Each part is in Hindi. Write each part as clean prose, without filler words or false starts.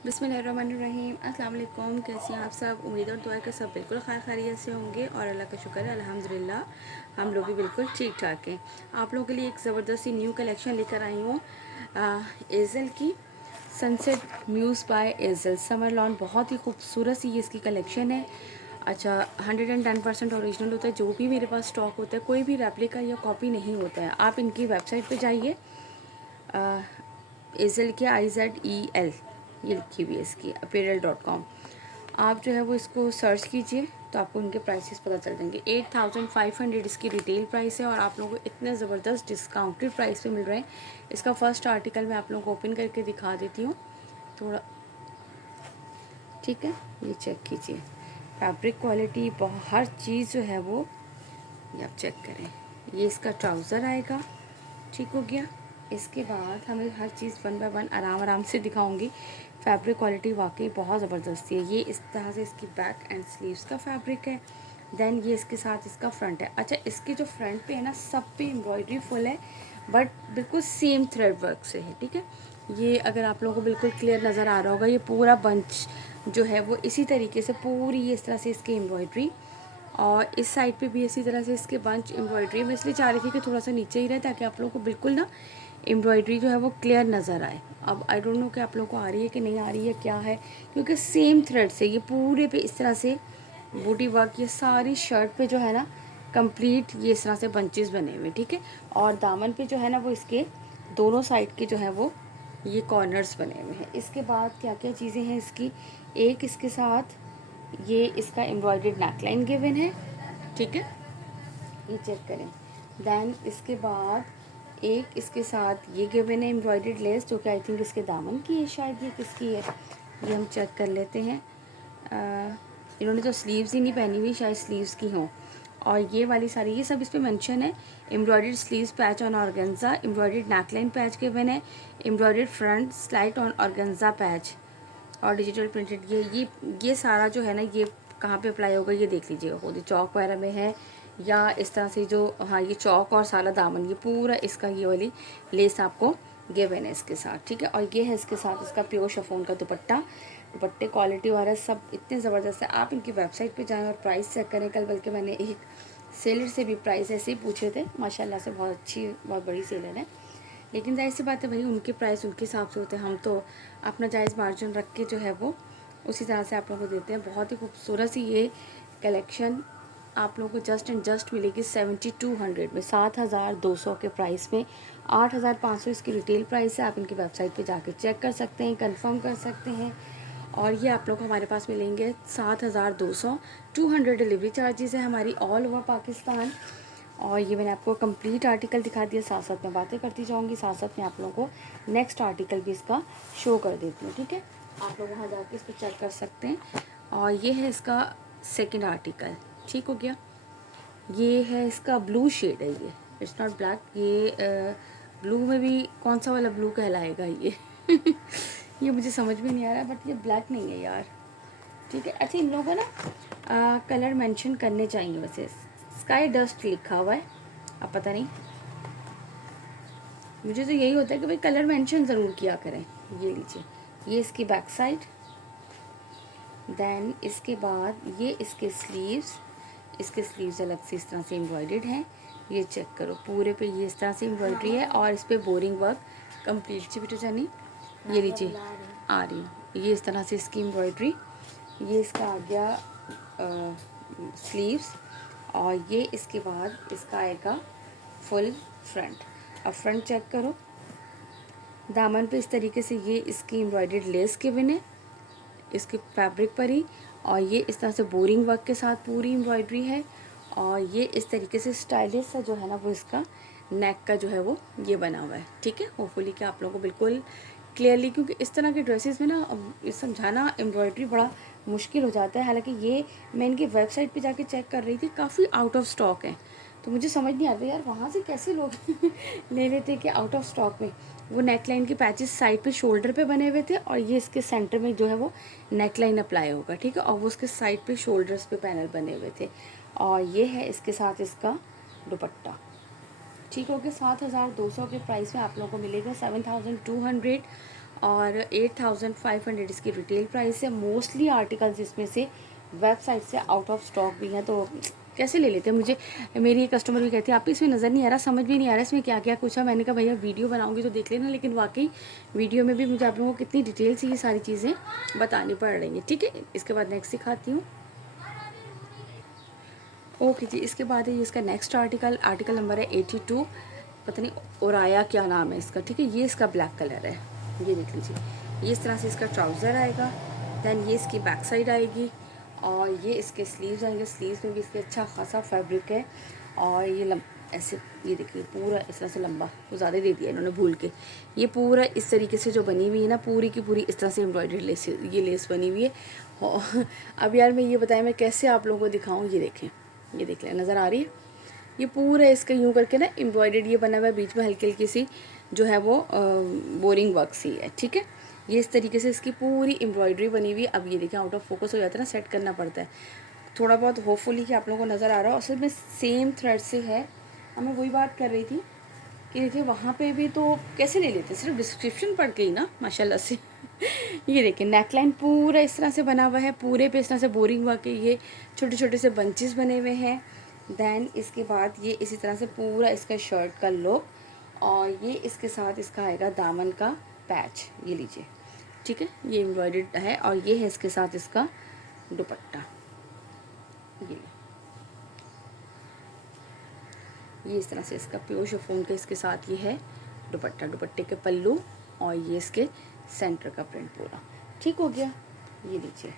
बिस्मिल्लाहिर्रहमानिर्रहीम। अस्सलाम वालेकुम। कैसे हैं आप सब? उम्मीद और दुआ है कि सब बिल्कुल खैर खैरियत से होंगे और अल्लाह का शुक्र है अल्हम्दुलिल्लाह हम लोग भी बिल्कुल ठीक ठाक हैं। आप लोगों के लिए एक ज़बरदस्त सी न्यू कलेक्शन लेकर आई हूँ एज़ल की। सनसेट म्यूज़ बाय एज़ल समर लॉन। बहुत ही खूबसूरत सी ये इसकी कलेक्शन है। अच्छा, 110% ओरिजिनल होता है। जो भी मेरे पास स्टॉक होता है, कोई भी रेप्लिका या कॉपी नहीं होता है। आप इनकी वेबसाइट पे जाइए, एज़ल के IZEL ये लिखी हुई है इसकी apparel.com। आप जो है वो इसको सर्च कीजिए तो आपको उनके प्राइसेस पता चल जाएंगे। 8500 इसकी रिटेल प्राइस है और आप लोगों को इतने ज़बरदस्त डिस्काउंटेड प्राइस पे मिल रहे हैं। इसका फर्स्ट आर्टिकल मैं आप लोगों को ओपन करके दिखा देती हूँ थोड़ा, ठीक है। ये चेक कीजिए, फैब्रिक क्वालिटी हर चीज़ जो है वो ये आप चेक करें। ये इसका ट्राउज़र आएगा, ठीक हो गया। इसके बाद हमें हर चीज़ वन बाय वन आराम से दिखाऊंगी। फैब्रिक क्वालिटी वाकई बहुत ज़बरदस्त है। ये इस तरह से इसकी बैक एंड स्लीव्स का फैब्रिक है। देन ये इसके साथ इसका फ्रंट है। अच्छा, इसके जो फ्रंट पे है ना, सब पे एम्ब्रॉयडरी फुल है, बट बिल्कुल सेम थ्रेड वर्क से है, ठीक है। ये अगर आप लोगों को बिल्कुल क्लियर नज़र आ रहा होगा, ये पूरा बंच जो है वो इसी तरीके से पूरी इस तरह से इसकी एम्ब्रॉयडरी, और इस साइड पे भी इसी तरह से इसके बंच एम्ब्रॉयडरी। मैं इसलिए चाह रही थी कि थोड़ा सा नीचे ही रहे ताकि आप लोगों को बिल्कुल ना एम्ब्रॉयडरी जो है वो क्लियर नज़र आए। अब आई डोंट नो कि आप लोगों को आ रही है कि नहीं आ रही है, क्या है, क्योंकि सेम थ्रेड से ये पूरे पे इस तरह से बूटी वर्क, ये सारी शर्ट पे जो है ना कंप्लीट ये इस तरह से बंचेस बने हुए, ठीक है। और दामन पे जो है ना वो इसके दोनों साइड के जो है वो ये कॉर्नर्स बने हुए हैं। इसके बाद क्या क्या चीज़ें हैं इसकी, एक इसके साथ ये इसका एम्ब्रॉयडर्ड नेकलाइन गिवन है, ठीक है, ये चेक करें। देन इसके बाद एक इसके साथ ये गिवन है एम्ब्रॉयडर्ड लेस, जो कि आई थिंक इसके दामन की है, शायद ये किसकी है ये हम चेक कर लेते हैं। इन्होंने तो स्लीव्स ही नहीं पहनी हुई, शायद स्लीव्स की हों। और ये वाली सारी ये सब इस पे मेंशन है। Embroidered sleeves patch on organza, embroidered neckline patch given है, embroidered front slight on organza patch और डिजिटल प्रिंटेड। ये सारा जो है ना ये कहाँ पे अप्लाई होगा ये देख लीजिएगा खुद। चौक वगैरह में है या इस तरह से जो, हाँ, ये चौक और सारा दामन ये पूरा इसका ये वाली लेस आपको गिवन है इसके साथ, ठीक है। और ये है इसके साथ इसका प्योर शिफॉन का दुपट्टा। दुपट्टे क्वालिटी वगैरह सब इतने ज़बरदस्त है। आप इनकी वेबसाइट पे जाएं और प्राइस चेक करें। कल बल्कि मैंने एक सेलर से भी प्राइस ऐसे ही पूछे थे, माशाल्लाह से बहुत अच्छी बहुत बड़ी सेलर है, लेकिन जाहिर सी बात है भाई, उनके प्राइस उनके हिसाब से होते हैं। हम तो अपना जायज़ मार्जिन रख के जो है वो उसी तरह से आप लोगों को देते हैं। बहुत ही खूबसूरत सी ये कलेक्शन आप लोगों को जस्ट एंड जस्ट मिलेगी 7200 में, 7200 के प्राइस में। 8500 इसकी रिटेल प्राइस है। आप इनकी वेबसाइट पे जाके चेक कर सकते हैं, कंफर्म कर सकते हैं। और ये आप लोग को हमारे पास मिलेंगे 7200। 200 डिलीवरी चार्जेस है हमारी ऑल ओवर पाकिस्तान। और ये मैंने आपको कंप्लीट आर्टिकल दिखा दिया, साथ साथ में बातें करती जाऊंगी, साथ साथ में आप लोगों को नेक्स्ट आर्टिकल भी इसका शो कर देती हूँ, ठीक है। आप लोग वहाँ जाके इस पर चेक कर सकते हैं। और ये है इसका सेकंड आर्टिकल, ठीक हो गया। ये है इसका ब्लू शेड है, ये इट्स नॉट ब्लैक। ये ब्लू में भी कौन सा वाला ब्लू कहलाएगा ये ये मुझे समझ में नहीं आ रहा, बट ये ब्लैक नहीं है यार, ठीक है। अच्छा, इन लोगों को ना कलर मेंशन करने चाहिए। वैसे स्काई डस्ट लिखा हुआ है, अब पता नहीं, मुझे तो यही होता है कि भाई कलर मेंशन ज़रूर किया करें। ये लीजिए, ये इसकी बैक साइड। देन इसके बाद ये इसके स्लीव्स, इसके स्लीव्स अलग से इस तरह से एम्ब्रॉयडर्ड हैं। ये चेक करो, पूरे पे ये इस तरह से एम्ब्रॉयडरी है और इस पर बोरिंग वर्क कंप्लीट से भी तो जानी। ये लीजिए, आ रही है ये इस तरह से इसकी एम्ब्रॉयडरी। ये इसका आ गया स्लीव्स, और ये इसके बाद इसका आएगा फुल फ्रंट। अब फ्रंट चेक करो, दामन पे इस तरीके से ये इसकी एम्ब्रॉयडर्ड लेस गिवन है इसके फैब्रिक पर ही, और ये इस तरह से बोरिंग वर्क के साथ पूरी एम्ब्रॉयडरी है। और ये इस तरीके से स्टाइलिश सा जो है ना वो इसका नेक का जो है वो ये बना हुआ है, ठीक है। होपफुली कि आप लोगों को बिल्कुल क्लियरली, क्योंकि इस तरह के ड्रेसेस में ना समझाना एम्ब्रॉयडरी बड़ा मुश्किल हो जाता है। हालांकि ये मैं इनकी वेबसाइट पे जाके चेक कर रही थी, काफ़ी आउट ऑफ स्टॉक है, तो मुझे समझ नहीं आता यार वहाँ से कैसे लोग ले लेते कि आउट ऑफ स्टॉक में। वो नेकलाइन के पैचेस साइड पे शोल्डर पे बने हुए थे, और ये इसके सेंटर में जो है वो नेकलाइन अप्लाई होगा, ठीक है। और वो उसके साइड पे शोल्डर्स पे पैनल बने हुए थे। और ये है इसके साथ इसका दुपट्टा, ठीक हो गया। 7200 के प्राइस में आप लोगों को मिलेगा 7200। और 8500 इसकी रिटेल प्राइस है। मोस्टली आर्टिकल्स इसमें से वेबसाइट से आउट ऑफ स्टॉक भी हैं, तो कैसे ले लेते हैं। मुझे मेरी कस्टमर भी कहती है आप इसमें नज़र नहीं आ रहा, समझ भी नहीं आ रहा इसमें क्या क्या कुछ है। मैंने कहा भैया वीडियो बनाऊंगी तो देख लेना, लेकिन वाकई वीडियो में भी मुझे आप लोगों को कितनी डिटेल से ये सारी चीज़ें बतानी पड़ रही हैं। ठीक है, इसके बाद नेक्स्ट दिखाती हूँ। ओके जी, इसके बाद है ये इसका नेक्स्ट आर्टिकल नंबर है 82। पता नहीं ओराया क्या नाम है इसका। ठीक है, ये इसका ब्लैक कलर है, ये देख लीजिए। ये इस तरह से इसका ट्राउज़र आएगा, दैन ये इसकी बैक साइड आएगी और ये इसके स्लीव्स आएंगे। स्लीव्स में भी इसके अच्छा खासा फैब्रिक है और ये ऐसे ये देखिए पूरा इस तरह से लंबा, वो ज़्यादा दे दिया इन्होंने भूल के। ये पूरा इस तरीके से जो बनी हुई है ना, पूरी की पूरी इस तरह से एम्ब्रॉयडरी लेस, ये लेस बनी हुई है। और अब यार मैं ये बताया मैं कैसे आप लोगों को दिखाऊँ। ये देखें, ये देख लें, नज़र आ रही है। ये पूरा इसका यूँ करके ना एम्ब्रॉयडर्ड ये बना हुआ है, बीच में हल्की हल्की सी जो है वो बोरिंग वर्क सी है। ठीक है, ये इस तरीके से इसकी पूरी एम्ब्रॉयडरी बनी हुई है। अब ये देखें आउट ऑफ फोकस हो जाता है ना, सेट करना पड़ता है थोड़ा बहुत। होपफुली कि आप लोगों को नज़र आ रहा है। और सिर्फ में सेम थ्रेड से है। अब मैं वही बात कर रही थी कि देखिए वहाँ पे भी तो कैसे ले लेते, सिर्फ डिस्क्रिप्शन पढ़ के ही ना माशाल्लाह से। ये देखिए नेकलाइन पूरा इस तरह से बना हुआ है, पूरे पे इस तरह से बोरिंग वर्क के ये छोटे छोटे से बंचेस बने हुए हैं। दैन इसके बाद ये इसी तरह से पूरा इसका शर्ट का लुक, और ये इसके साथ इसका आएगा दामन का पैच, ये लीजिए। ठीक है, ये एम्ब्रॉयडर्ड है और ये है इसके साथ इसका दुपट्टा। ये इस तरह से इसका प्योर शिफॉन के इसके साथ ये है दुपट्टा, दुपट्टे के पल्लू और ये इसके सेंटर का प्रिंट पूरा। ठीक हो गया, ये लीजिए।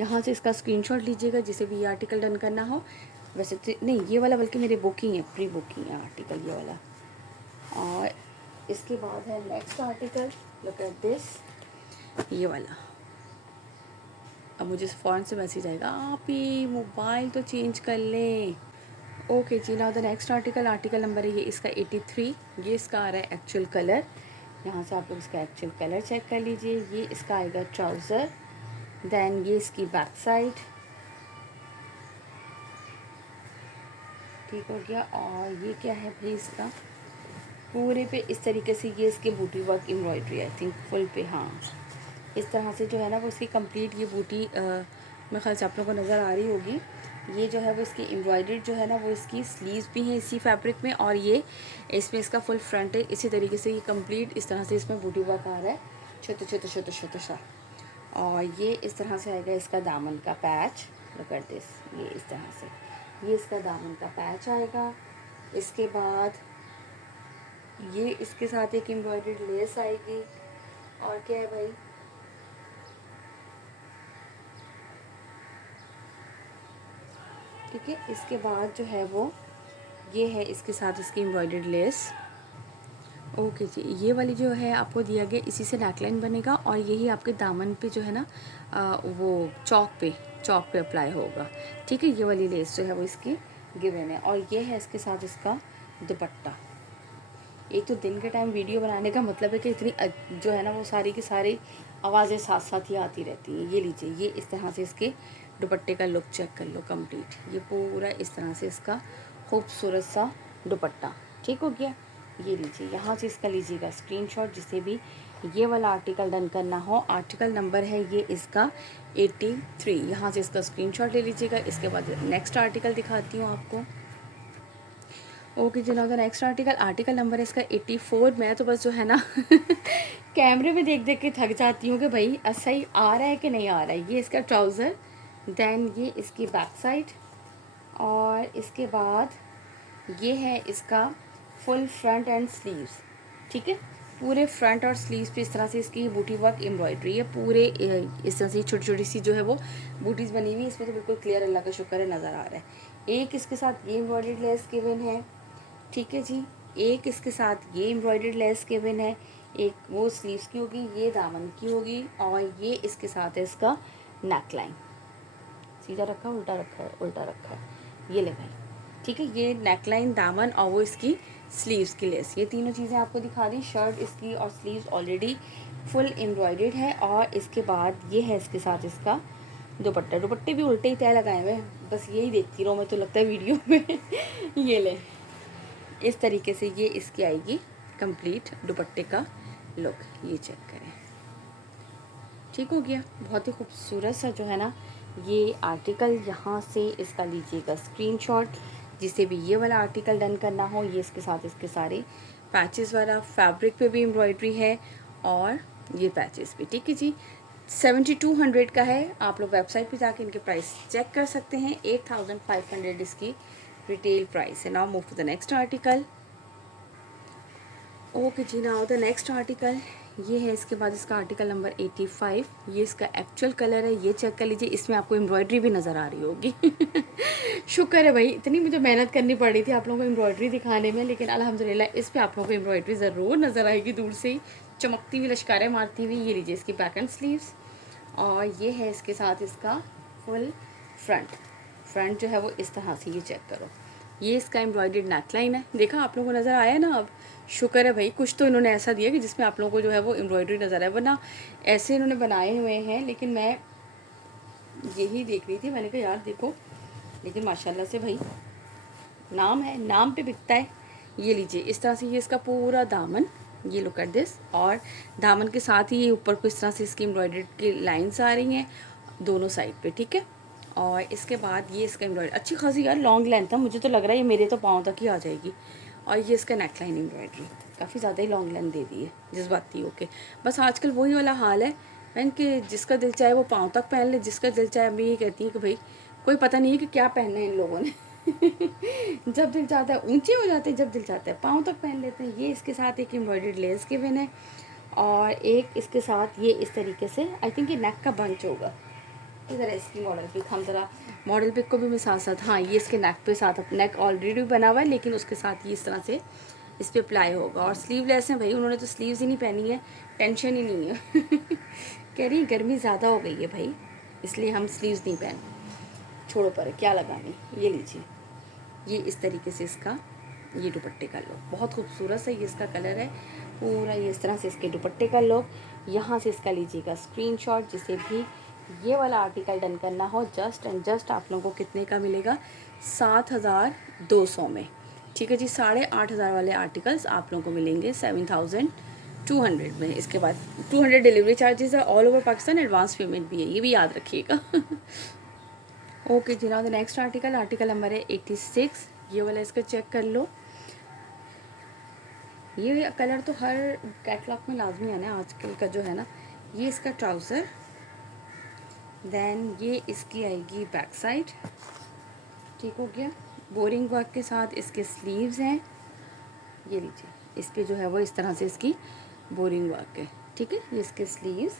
यहाँ से इसका स्क्रीनशॉट लीजिएगा जिसे भी ये आर्टिकल डन करना हो। वैसे तो नहीं ये वाला, बल्कि मेरे बुकिंग है, प्री बुकिंग है आर्टिकल ये वाला। और इसके बाद है next article, look at this, ये वाला। अब मुझे फ़ौरन से मैसेज आएगा आप ही मोबाइल तो चेंज कर लें। Okay ji, now the next article number है ये इसका 83। ये इसका आ रहा है एक्चुअल कलर। यहाँ से आप लोग इसका एक्चुअल कलर चेक कर लीजिए। ये इसका आएगा ट्राउज़र, दैन ये इसकी बैक साइड। ठीक हो गया। और ये क्या है भाई, इसका पूरे पे इस तरीके से ये इसके बूटी work embroidery, I think full पे, हाँ इस तरह से जो है ना वो इसकी कंप्लीट ये बूटी मेरे ख्याल से आप लोगों को नज़र आ रही होगी। ये जो है वो इसकी एम्ब्रॉयडर्ड जो है ना वो इसकी स्लीव्स भी हैं इसी फैब्रिक में, और ये इसमें इसका फुल फ्रंट है। इसी तरीके से ये कंप्लीट इस तरह से इसमें बूटी वर्क आ रहा है, छोटे छोटे छोटे छोटे सा। और ये इस तरह से आएगा इसका दामन का पैच, लुक एट दिस, ये इस तरह से ये इसका दामन का पैच आएगा। इसके बाद ये इसके साथ एक एम्ब्रॉयडर्ड लेस आएगी। और क्या है भाई, ठीक है। इसके बाद जो है वो ये है इसके साथ इसकी एम्ब्रॉयडर्ड लेस। ओके जी, ये वाली जो है आपको दिया गया इसी से नेकलाइन बनेगा और यही आपके दामन पे जो है ना वो चौक पे अप्लाई होगा। ठीक है, ये वाली लेस जो है वो इसकी गिवन है। और ये है इसके साथ इसका दुपट्टा। एक तो दिन के टाइम वीडियो बनाने का मतलब है कि इतनी जो है ना वो सारी की सारी आवाज़ें साथ साथ ही आती रहती हैं। ये लीजिए, ये इस तरह से इसके दुपट्टे का लुक चेक कर लो कंप्लीट। ये पूरा इस तरह से इसका खूबसूरत सा दुपट्टा। ठीक हो गया, ये लीजिए। यहाँ से इसका लीजिएगा स्क्रीनशॉट जिसे भी ये वाला आर्टिकल डन करना हो। आर्टिकल नंबर है ये इसका 83। यहाँ से इसका स्क्रीनशॉट ले लीजिएगा। इसके बाद नेक्स्ट आर्टिकल दिखाती हूँ आपको। Okay ji, now the next article number है इसका 84। मैं तो बस जो है ना कैमरे में देख देख के थक जाती हूँ कि भाई सही आ रहा है कि नहीं आ रहा है। ये इसका ट्राउज़र, दैन ये इसकी बैक साइड, और इसके बाद ये है इसका फुल फ्रंट एंड स्लीव्स। ठीक है, पूरे फ्रंट और स्लीव्स पे इस तरह से इसकी बूटी वर्क एम्ब्रॉयडरी है। पूरे इस तरह से छोटी छोटी सी जो है वो बूटीज़ बनी हुई है। इसमें तो बिल्कुल क्लियर, अल्लाह का शुक्र है, नज़र आ रहा है। एक इसके साथ ये एम्ब्रॉयडर्ड लेस गिवन है। ठीक है जी, एक इसके साथ ये एम्ब्रॉयडर्ड लेस गिवन है। एक वो स्लीव्स की होगी, ये दामन की होगी, और ये इसके साथ है इसका नेकलाइन। सीधा रखा उल्टा रखा है, उल्टा रखा है, ये ले भाई। ठीक है, ये नेकलाइन, दामन और वो इसकी स्लीव्स की लेस, ये तीनों चीज़ें आपको दिखा दी। शर्ट इसकी और स्लीव्स ऑलरेडी फुल एम्ब्रॉयडर्ड है। और इसके बाद ये है इसके साथ इसका दुपट्टा। दुपट्टे भी उल्टे ही तय लगाए हुए, बस यही देखती रहूँ मैं तो लगता है वीडियो में। ये ले, इस तरीके से ये इसकी आएगी कंप्लीट दुपट्टे का लुक। ये चेक करें, ठीक हो गया। बहुत ही खूबसूरत सा जो है ना ये आर्टिकल, यहाँ से इसका लीजिएगा स्क्रीनशॉट। जिसे भी ये वाला आर्टिकल डन करना हो, ये इसके साथ इसके सारे पैचेस वाला, फैब्रिक पे भी एम्ब्रॉयडरी है और ये पैचेस भी, ठीक है जी। 7200 का है। आप लोग वेबसाइट पे जाके इनके प्राइस चेक कर सकते हैं। 8500 इसकी रिटेल प्राइस है। Now move to the next article. Okay ji, now the next article ये है। इसके बाद इसका आर्टिकल नंबर 85। ये इसका एक्चुअल कलर है, ये चेक कर लीजिए। इसमें आपको एम्ब्रॉयडरी भी नज़र आ रही होगी। शुक्र है भाई, इतनी मुझे मेहनत करनी पड़ रही थी आप लोगों को एम्ब्रॉयडरी दिखाने में, लेकिन अल्हम्दुलिल्लाह इस पर आप लोगों को एम्ब्रॉयडरी ज़रूर नज़र आएगी, दूर से ही चमकती हुई, लश्कारें मारती हुई। ये लीजिए इसकी बैक एंड स्लीव्स, और ये है इसके साथ इसका फुल फ्रंट जो है वो इस तरह से, ये चेक करो। ये इसका एम्ब्रॉयडर्ड नेकलाइन है। देखा आप लोगों को नज़र आया ना। अब शुक्र है भाई, कुछ तो इन्होंने ऐसा दिया कि जिसमें आप लोगों को जो है वो एम्ब्रॉयडरी नज़र आए, वरना ऐसे इन्होंने बनाए हुए हैं। लेकिन मैं यही देख रही थी, मैंने कहा यार देखो, लेकिन माशाल्लाह से भाई नाम है, नाम पे बिकता है। ये लीजिए इस तरह से ये इसका पूरा दामन, ये लुक एट दिस, और दामन के साथ ही ये ऊपर को इस तरह से इसकी एम्ब्रॉयडरी की लाइंस आ रही हैं दोनों साइड पे, ठीक है। और इसके बाद ये इसका एम्ब्रॉयडरी अच्छी खासी यार लॉन्ग लेंथ था, मुझे तो लग रहा है ये मेरे तो पाँव तक ही आ जाएगी। और ये इसका नेकलाइन एम्ब्रॉयडरी काफ़ी ज़्यादा ही लॉन्ग लेंथ दे दी है, जज्बाती ओके। बस आजकल वही वाला हाल है मैन कि जिसका दिल चाहे वो पाँव तक पहन ले, जिसका दिल चाहे। मैं ये कहती हूँ कि भाई कोई पता नहीं है कि क्या पहनना है इन लोगों ने। जब दिल चाहता है ऊंचे हो जाते हैं, जब दिल चाहता है पाँव तक पहन लेते हैं। ये इसके साथ एक एम्ब्रॉयडर्ड लेस गिवन है, और एक इसके साथ ये इस तरीके से, आई थिंक ये नेक का बंच होगा। इधर इसकी मॉडल पिक, हम ज़रा मॉडल पिक को भी मैं साथ साथ, हाँ ये इसके नेक पे साथ, नेक ऑलरेडी बना हुआ है लेकिन उसके साथ ये इस तरह से इस पर अप्लाई होगा। और स्लीवलेस है भाई, उन्होंने तो स्लीव्स ही नहीं पहनी है, टेंशन ही नहीं है। कह रही गर्मी ज़्यादा हो गई है भाई, इसलिए हम स्लीव्स नहीं पहन, छोड़ो पर क्या लगानी। ये लीजिए, ये इस तरीके से इसका ये दुपट्टे का लुक बहुत खूबसूरत है। ये इसका कलर है पूरा, ये इस तरह से इसके दुपट्टे का लुक। यहाँ से इसका लीजिएगा स्क्रीनशॉट। जिसे भी ये वाला आर्टिकल डन करना हो, जस्ट एंड जस्ट आप लोगों को कितने का मिलेगा, 7200 में, ठीक है जी। 8500 वाले आर्टिकल्स आप लोगों को मिलेंगे 7200 में। इसके बाद 200 डिलीवरी चार्जेस है all over Pakistan, advance payment भी है, ये भी याद रखिएगा। Okay ji, now the next article number है 86। ये वाला इसका चेक कर लो। ये कलर तो हर कैटलॉग में लाजमी है ना आजकल का जो है ना। ये इसका ट्राउज़र, देन ये इसकी आएगी बैक साइड, ठीक हो गया। बोरिंग वर्क के साथ इसके स्लीव्स हैं। ये लीजिए इस पे जो है वो इस तरह से इसकी बोरिंग वर्क है, ठीक है। ये इसके स्लीव्स,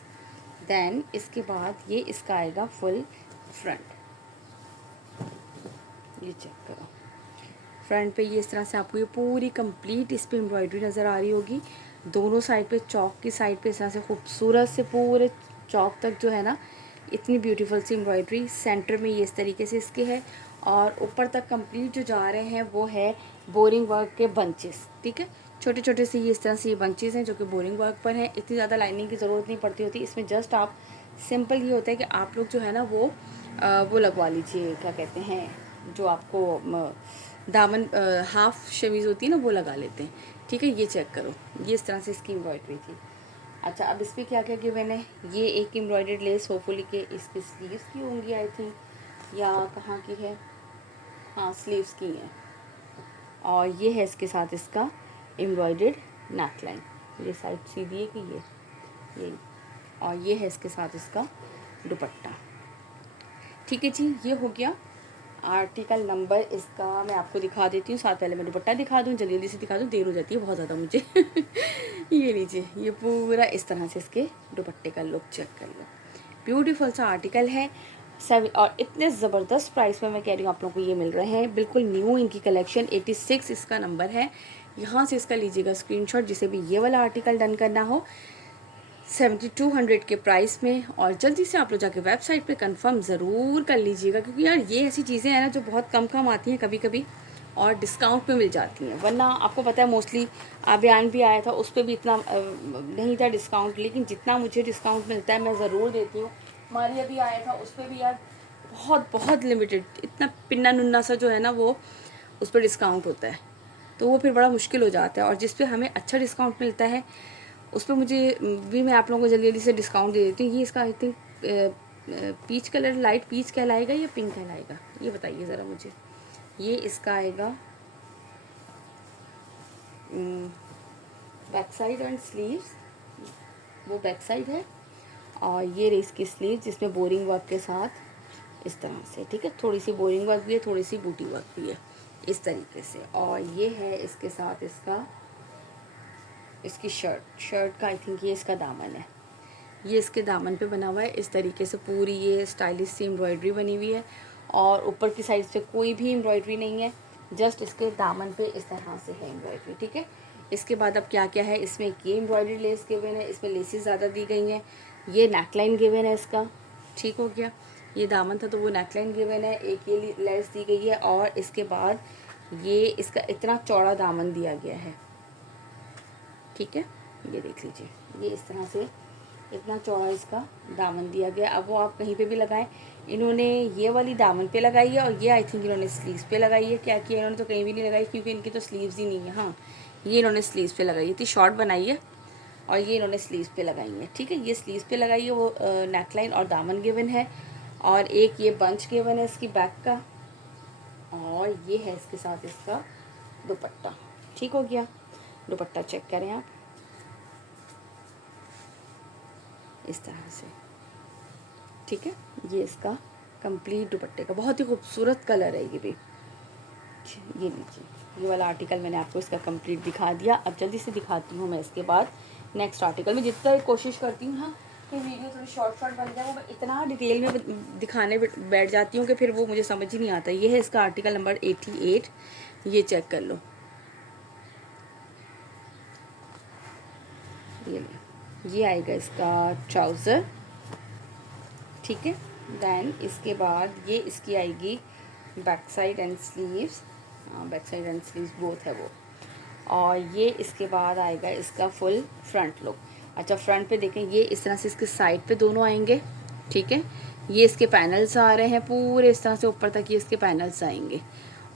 देन इसके बाद ये इसका आएगा फुल फ्रंट। ये चेक करो, फ्रंट पे ये इस तरह से आपको ये पूरी कंप्लीट इस पे एम्ब्रॉयडरी नज़र आ रही होगी। दोनों साइड पे, चौक की साइड पे इस तरह से खूबसूरत से पूरे चौक तक जो है ना इतनी ब्यूटीफुल सी एम्ब्रॉयडरी। सेंटर में ये इस तरीके से इसके है, और ऊपर तक कंप्लीट जो जा रहे हैं वो है बोरिंग वर्क के बंचेस, ठीक है। छोटे छोटे से ये इस तरह से ये बंचेस हैं जो कि बोरिंग वर्क पर हैं। इतनी ज़्यादा लाइनिंग की ज़रूरत नहीं पड़ती होती इसमें। जस्ट आप सिंपल ये होता है कि आप लोग जो है ना वो लगवा लीजिए, क्या कहते हैं, जो आपको दामन हाफ शमीज़ होती है ना वो लगा लेते हैं, ठीक है। ये चेक करो, ये इस तरह से इसकी एम्ब्रॉयडरी थी। अच्छा, अब इस पर क्या क्या गिवन है। ये एक एम्ब्रॉयडर्ड लेस होपफुली के इसकी स्लीव्स की होंगी आई थिंक, या कहाँ की है, हाँ स्लीव्स की है। और ये है इसके साथ इसका एम्ब्रॉयडर्ड नेकलाइन, ये साइड सीधी है कि ये, और ये है इसके साथ इसका दुपट्टा, ठीक है जी। ये हो गया आर्टिकल नंबर। इसका मैं आपको दिखा देती हूँ, साथ पहले मैं दुपट्टा दिखा दूँ, जल्दी जल्दी से दिखा दूँ, देर हो जाती है बहुत ज़्यादा मुझे। ये लीजिए, ये पूरा इस तरह से इसके दुपट्टे का लुक चेक कर लो। ब्यूटीफुल सा आर्टिकल है और इतने ज़बरदस्त प्राइस में मैं कह रही हूँ आप लोगों को ये मिल रहे हैं, बिल्कुल न्यू इनकी कलेक्शन। 86 इसका नंबर है। यहाँ से इसका लीजिएगा स्क्रीनशॉट, जिसे भी ये वाला आर्टिकल डन करना हो 7200 के प्राइस में। और जल्दी से आप लोग जाके वेबसाइट पे कंफर्म ज़रूर कर लीजिएगा, क्योंकि यार ये ऐसी चीज़ें हैं ना जो बहुत कम आती हैं कभी कभी और डिस्काउंट पे मिल जाती हैं। वरना आपको पता है मोस्टली बयान भी आया था, उस पर भी इतना नहीं था डिस्काउंट, लेकिन जितना मुझे डिस्काउंट मिलता है मैं ज़रूर देती हूँ। मारिया भी आया था, उस पर भी यार बहुत लिमिटेड, इतना पिन्ना नुन्ना सा जो है ना वो उस पर डिस्काउंट होता है, तो वो फिर बड़ा मुश्किल हो जाता है। और जिस पे हमें अच्छा डिस्काउंट मिलता है उस पर मुझे भी मैं आप लोगों को जल्दी जल्दी से डिस्काउंट दे देती हूँ। ये इसका I think peach colour, light peach कहलाएगा या पिंक कहलाएगा, ये बताइए ज़रा मुझे। ये इसका आएगा बैक साइड एंड स्लीव्स, वो बैक साइड है, और ये रही इसकी स्लीव जिसमें बोरिंग वर्क के साथ इस तरह से, ठीक है, थोड़ी सी बोरिंग वर्क भी है, थोड़ी सी बूटी वर्क भी है इस तरीके से। और ये है इसके साथ इसकी शर्ट का आई थिंक ये इसका दामन है, ये इसके दामन पे बना हुआ है इस तरीके से, पूरी ये स्टाइलिश सी एम्ब्रॉयडरी बनी हुई है, और ऊपर की साइड से कोई भी एम्ब्रॉयडरी नहीं है, जस्ट इसके दामन पे इस तरह से है एम्ब्रॉयडरी, ठीक है। इसके बाद अब क्या क्या है इसमें, ये एम्ब्रॉयडरी लेस गिवन है, इसमें लेसेस ज़्यादा दी गई हैं, ये नेकलाइन गिवन है इसका, ठीक हो गया। ये दामन था तो वो नेकलाइन गिवन है, एक ये लेस दी गई है, और इसके बाद ये इसका इतना चौड़ा दामन दिया गया है, ठीक है। ये देख लीजिए, ये इस तरह से इतना चौड़ा इसका दामन दिया गया। अब वो आप कहीं पे भी लगाएं, इन्होंने ये वाली दामन पे लगाई है, और ये आई थिंक इन्होंने स्लीव्स पे लगाई है। क्या किया इन्होंने, तो कहीं भी नहीं लगाई क्योंकि इनकी तो स्लीव्स ही नहीं है। हाँ, ये इन्होंने स्लीव्स पे लगाई है, इतनी शॉर्ट बनाई है, और ये इन्होंने स्लीव्स पे लगाई है, ठीक है। ये स्लीव्स पे लगाई है, वो नेकलाइन और दामन गिवन है, और एक ये बंच गिवन है इसकी बैक का, और ये है इसके साथ इसका दुपट्टा, ठीक हो गया। दुपट्टा चेक करें आप इस तरह से, ठीक है। ये इसका कंप्लीट दुपट्टे का बहुत ही खूबसूरत कलर है ये भी। ये लीजिए, ये वाला आर्टिकल मैंने आपको इसका कंप्लीट दिखा दिया। अब जल्दी से दिखाती हूँ मैं इसके बाद नेक्स्ट आर्टिकल में, जितना कोशिश करती हूँ हाँ कि वीडियो थोड़ी शॉर्ट बन जाए, वो मैं इतना डिटेल में दिखाने बैठ जाती हूँ कि फिर वो मुझे समझ ही नहीं आता। ये है इसका आर्टिकल नंबर 88, ये चेक कर लो, ये आएगा इसका ट्राउज़र, ठीक है। देन इसके बाद ये इसकी आएगी back side and sleeves, back side and sleeves both है वो, और ये इसके बाद आएगा इसका फुल फ्रंट लुक। अच्छा, फ्रंट पे देखें, ये इस तरह से इसके साइड पे दोनों आएंगे, ठीक है। ये इसके पैनल्स आ रहे हैं पूरे इस तरह से ऊपर तक, ये इसके पैनल्स आएंगे,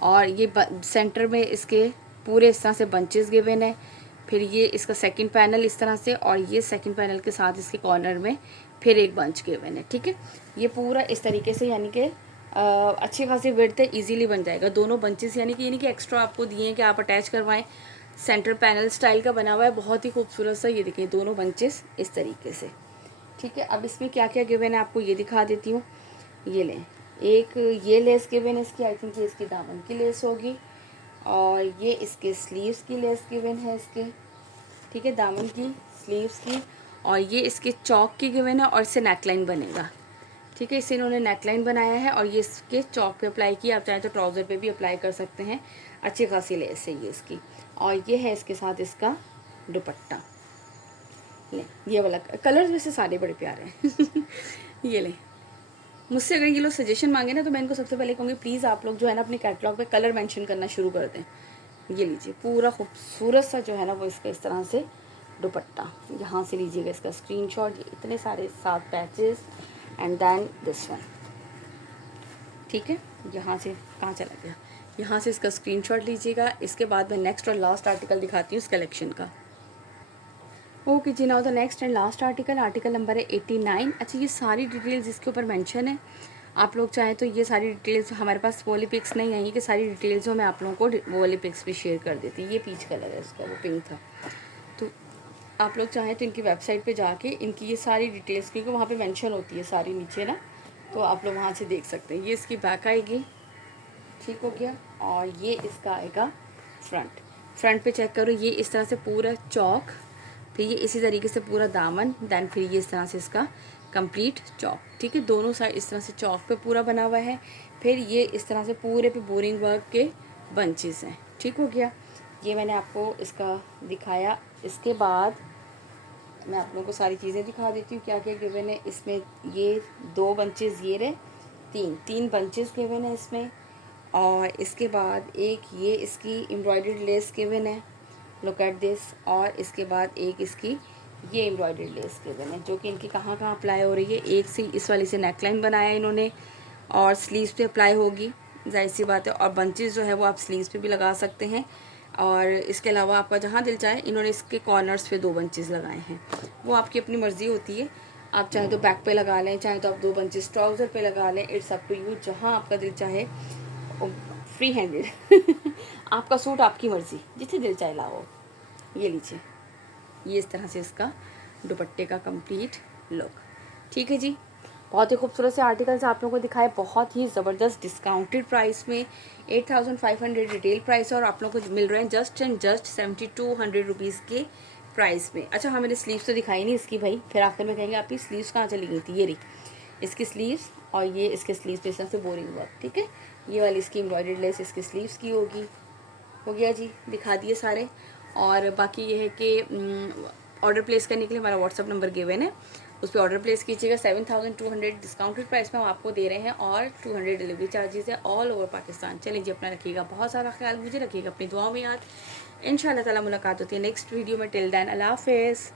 और ये सेंटर में इसके पूरे इस तरह से बंचेस गिवन है। फिर ये इसका सेकंड पैनल इस तरह से, और ये सेकंड पैनल के साथ इसके कॉर्नर में फिर एक बंच गिवन है, ठीक है। ये पूरा इस तरीके से, यानी कि अच्छी खासी विड्थ है, ईजीली बन जाएगा दोनों बंचेस, यानी कि एक्स्ट्रा आपको दिए हैं कि आप अटैच करवाएं। सेंटर पैनल स्टाइल का बना हुआ है, बहुत ही खूबसूरत सा। ये देखिए दोनों बंचेस इस तरीके से, ठीक है। अब इसमें क्या क्या गिवन है आपको ये दिखा देती हूँ। ये लें, एक ये लेस गिवन है इसकी, आई थिंक ये इसकी दामन की लेस होगी, और ये इसके स्लीव्स की लेस गिवन है इसके, ठीक है, दामन की, स्लीव्स की, और ये इसके चौक की गिवन है, और इससे नेकलाइन बनेगा, ठीक है। इससे इन्होंने नेकलाइन बनाया है, और ये इसके चौक पे अप्लाई किया, आप चाहें तो ट्राउज़र पे भी अप्लाई कर सकते हैं। अच्छी खासी लेस है ये इसकी, और ये है इसके साथ इसका दुपट्टा। ले, ये वाला कलर वैसे सारे बड़े प्यारे हैं ये ले, मुझसे अगर ये लोग सजेशन मांगे ना, तो मैं इनको सबसे पहले कहूँगी प्लीज़ आप लोग जो है ना अपने कैटलॉग पे कलर मेंशन करना शुरू कर दें। ये लीजिए, पूरा खूबसूरत सा जो है ना वो इसका इस तरह से दुपट्टा, यहाँ से लीजिएगा इसका स्क्रीनशॉट। ये इतने सारे 7 patches, and then this one, ठीक है। यहाँ से कहाँ चला गया, यहाँ से इसका स्क्रीनशॉट लीजिएगा। इसके बाद मैं नेक्स्ट और लास्ट आर्टिकल दिखाती हूँ इस कलेक्शन का। Okay ji, now the next and last article, article number है 89। अच्छा, ये सारी डिटेल्स इसके ऊपर मेंशन है, आप लोग चाहें तो ये सारी डिटेल्स, हमारे पास वो वाली पिक्स नहीं आई कि सारी डिटेल्स हो मैं आप लोगों को वो वाली पिक्स भी शेयर कर देती। ये पीच कलर है इसका, वो पिंक था, तो आप लोग चाहें तो इनकी वेबसाइट पे जाके इनकी ये सारी डिटेल्स, क्योंकि वहाँ पे मेंशन होती है सारी नीचे ना, तो आप लोग वहाँ से देख सकते हैं। ये इसकी बैक आएगी, ठीक हो गया, और ये इसका आएगा फ्रंट पे चेक करो, ये इस तरह से पूरा चौक, फिर ये इसी तरीके से पूरा दामन, देन फिर ये इस तरह से इसका कंप्लीट चौक, ठीक है। दोनों साइड इस तरह से चौक पे पूरा बना हुआ है, फिर ये इस तरह से पूरे पे बोरिंग वर्क के बंचेस हैं, ठीक हो गया। ये मैंने आपको इसका दिखाया। इसके बाद मैं आप लोगों को सारी चीज़ें दिखा देती हूँ क्या क्या गिवन है इसमें। ये 2 बंचेस, ये रहे 3 बंचेस गिवन है इसमें, और इसके बाद एक ये इसकी एम्ब्रॉयडर्ड लेस गिवन है, लुक एट दिस, और इसके बाद एक इसकी ये एम्ब्रॉयडर्ड लेस गिवन है, जो कि इनकी कहाँ कहाँ अप्लाई हो रही है। एक से इस वाली से नेकलाइन बनाया इन्होंने, और स्लीव्स पे अप्लाई होगी, जाहिर सी बात है, और बंचेस जो है वो आप स्लीव्स पे भी लगा सकते हैं, और इसके अलावा आपका जहाँ दिल चाहे, इन्होंने इसके कॉर्नर्स पे 2 बंचेस लगाए हैं, वो आपकी अपनी मर्ज़ी होती है। आप चाहे तो बैक पे लगा लें, चाहे तो आप 2 बंचेस ट्राउज़र पे लगा लें, इट्स अप टू यू, जहाँ आपका दिल चाहे। फ्री हैंडेड आपका सूट, आपकी मर्ज़ी, जितने दिल चाहे लाओ। ये लीजिए, ये इस तरह से इसका दुपट्टे का कंप्लीट लुक। ठीक है जी, बहुत ही खूबसूरत से आर्टिकल्स आप लोगों को दिखाए, बहुत ही ज़बरदस्त डिस्काउंटेड प्राइस में। 8500 रिटेल प्राइस है और आप लोगों को मिल रहे हैं जस्ट एंड जस्ट 7200 रुपीज़ के प्राइस में। अच्छा हाँ, मैंने स्लीव्स तो दिखाई नहीं इसकी भाई, फिर आखिर में कहेंगे आपकी स्लीव्स कहाँ चली गई थी। ये रही इसकी स्लीव्स, और ये इसके स्लीव्स पे इस तरह से बोरिंग वर्क। ठीक है, ये वाली इसकी एम्ब्रॉयडर्ड लेस इसकी स्लीव्स की होगी। हो गया जी, दिखा दिए सारे। और बाकी ये है कि ऑर्डर प्लेस करने के लिए हमारा व्हाट्सअप नंबर गिवन है, उस पर ऑर्डर प्लेस कीजिएगा। 7200 डिस्काउंटेड प्राइस में हम आपको दे रहे हैं, और 200 डिलीवरी चार्जेस है ऑल ओवर पाकिस्तान। चलिए जी, अपना रखिएगा बहुत सारा ख्याल, मुझे रखिएगा अपनी दुआओं में याद। इंशाल्लाह ताला मुलाकात होती है नेक्स्ट वीडियो में। टिल देन अल्लाह हाफिज़।